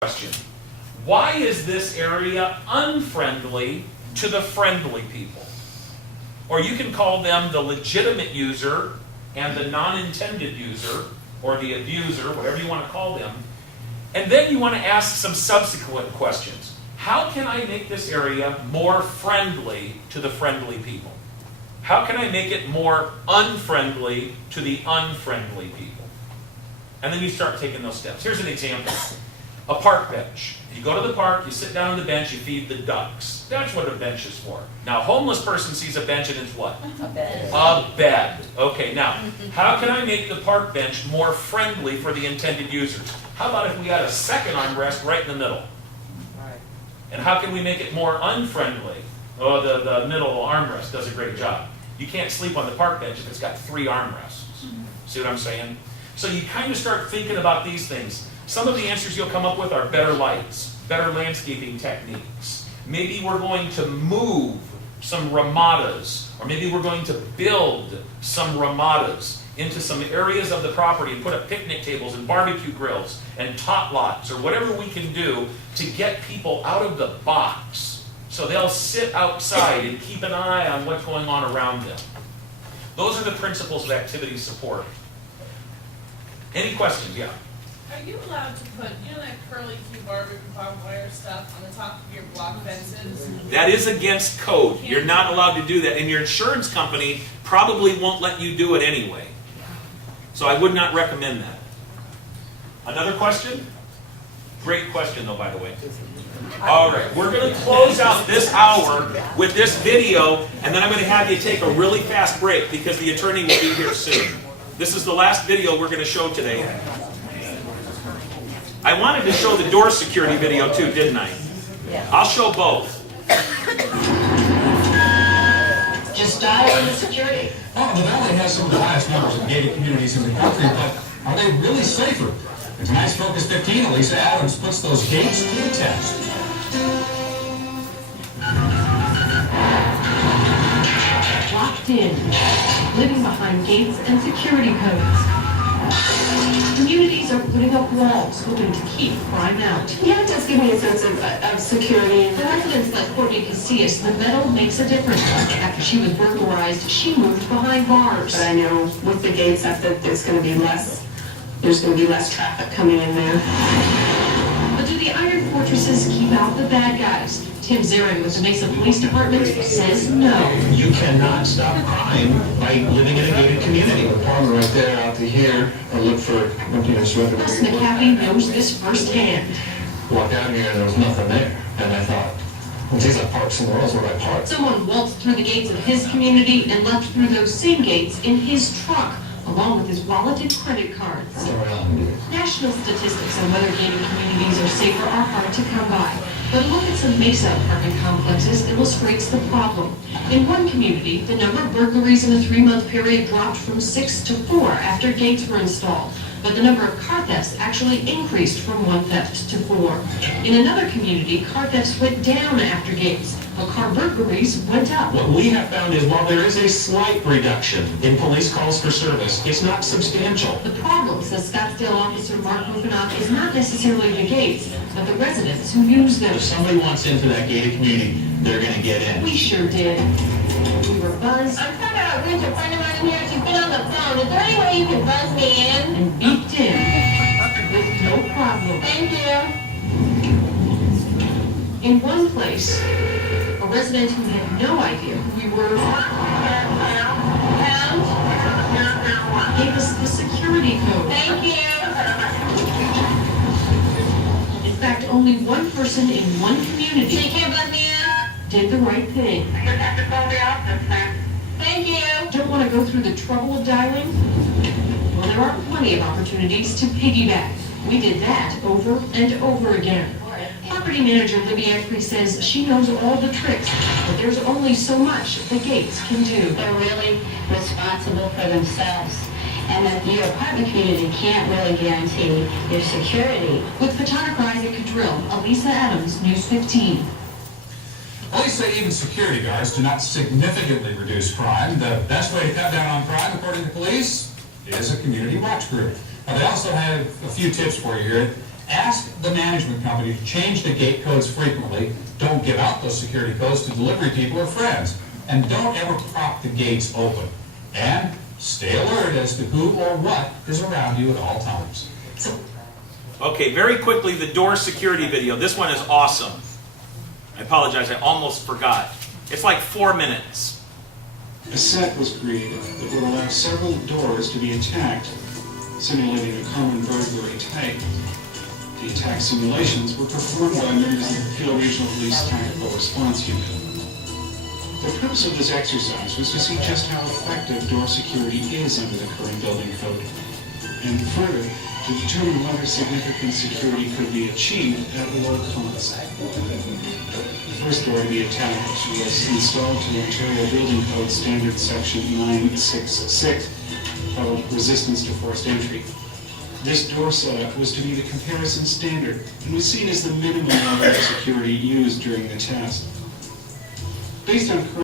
Question. Why is this area unfriendly to the friendly people? Or you can call them the legitimate user and the non-intended user, or the abuser, whatever you want to call them. And then you want to ask some subsequent questions. How can I make this area more friendly to the friendly people? How can I make it more unfriendly to the unfriendly people? And then you start taking those steps. Here's an example. A park bench. You go to the park, you sit down on the bench, you feed the ducks. That's what a bench is for. Now, a homeless person sees a bench and it's what? A bed. A bed. Okay, now, how can I make the park bench more friendly for the intended users? How about if we had a second armrest right in the middle? Right. And how can we make it more unfriendly? Oh, the middle armrest does a great job. You can't sleep on the park bench if it's got 3 armrests. See what I'm saying? So you kind of start thinking about these things. Some of the answers you'll come up with are better lights, better landscaping techniques. Maybe we're going to move some ramadas, or maybe we're going to build some ramadas into some areas of the property and put up picnic tables and barbecue grills and tot lots, or whatever we can do to get people out of the box so they'll sit outside and keep an eye on what's going on around them. Those are the principles of activity support. Any questions? Yeah. Are you allowed to put, that curly Q barbecue barbed wire stuff on the top of your block fences? That is against code. You're not allowed to do that. And your insurance company probably won't let you do it anyway. So I would not recommend that. Another question? Great question, though, by the way. All right, we're going to close out this hour with this video, and then I'm going to have you take a really fast break because the attorney will be here soon. This is the last video we're going to show today. I wanted to show the door security video too, didn't I? Yeah. I'll show both. Just dial in the security. Oh, the Valley has some of the highest numbers of gated communities in the country, but are they really safer? In tonight's Focus 15, Elisa Adams puts those gates to the test. Locked in, living behind gates and security codes. Communities are putting up walls, hoping to keep crime out. Yeah, it does give me a sense of security. For residents like Courtney Casillas, the metal makes a difference. After she was burglarized, she moved behind bars. But I know with the gates up that there's going to be less traffic coming in there. But do the iron fortresses keep out the bad guys? Tim Zirin with the Mesa Police Department says no. You cannot stop crime by living in a gated community. The apartment right there out to here, I look for emptiness. Gus McCaffey knows this firsthand. Walked out here and there was nothing there. And I thought, well, geez, I parked somewhere else where I parked. Someone waltzed through the gates of his community and left through those same gates in his truck, along with his wallet and credit cards. National statistics on whether gated communities are safer are hard to come by. But a look at some Mesa apartment complexes illustrates the problem. In one community, the number of burglaries in a 3-month period dropped from 6 to 4 after gates were installed. But the number of car thefts actually increased from 1 theft to 4. In another community, car thefts went down after gates, but car burglaries went up. What we have found is while there is a slight reduction in police calls for service, it's not substantial. The problem, says Scottsdale Officer Mark Rufinock, is not necessarily the gates, but the residents who use them. If somebody wants into that gated community, they're going to get in. We sure did. We were buzzed I'm trying to reach a friend of mine in here. She's been on the phone. Is there any way you can buzz me in? and beeped in with no problem. Thank you. In one place, a resident who had no idea who we were gave us the security code. Thank you. In fact, only one person in one So you community can't buzz me in? did the right thing. Thank you. Don't want to go through the trouble of dialing? Well, there are plenty of opportunities to piggyback. We did that over and over again. Property manager Libby Ackley says she knows all the tricks, but there's only so much the gates can do. They're really responsible for themselves, and that your apartment community can't really guarantee your security. With photographer Isaac Cadrill, Elisa Adams, News 15. Police say even security guards do not significantly reduce crime. The best way to cut down on crime, according to police, is a community watch group. Now, they also have a few tips for you here. Ask the management company to change the gate codes frequently. Don't give out those security codes to delivery people or friends. And don't ever prop the gates open. And stay alert as to who or what is around you at all times. Okay, very quickly, the door security video. This one is awesome. I apologize, I almost forgot. It's like 4 minutes. A set was created that would allow several doors to be attacked, simulating a common burglary type. The attack simulations were performed by members of the Peel Regional Police Tactical Response Unit. The purpose of this exercise was to see just how effective door security is under the current building code, and further, to determine whether significant security could be achieved at low cost. The first door to be attacked was installed to Ontario Building Code Standard Section 966, called Resistance to Forced Entry. This door setup was to be the comparison standard and was seen as the minimum level of security used during the test. Based on current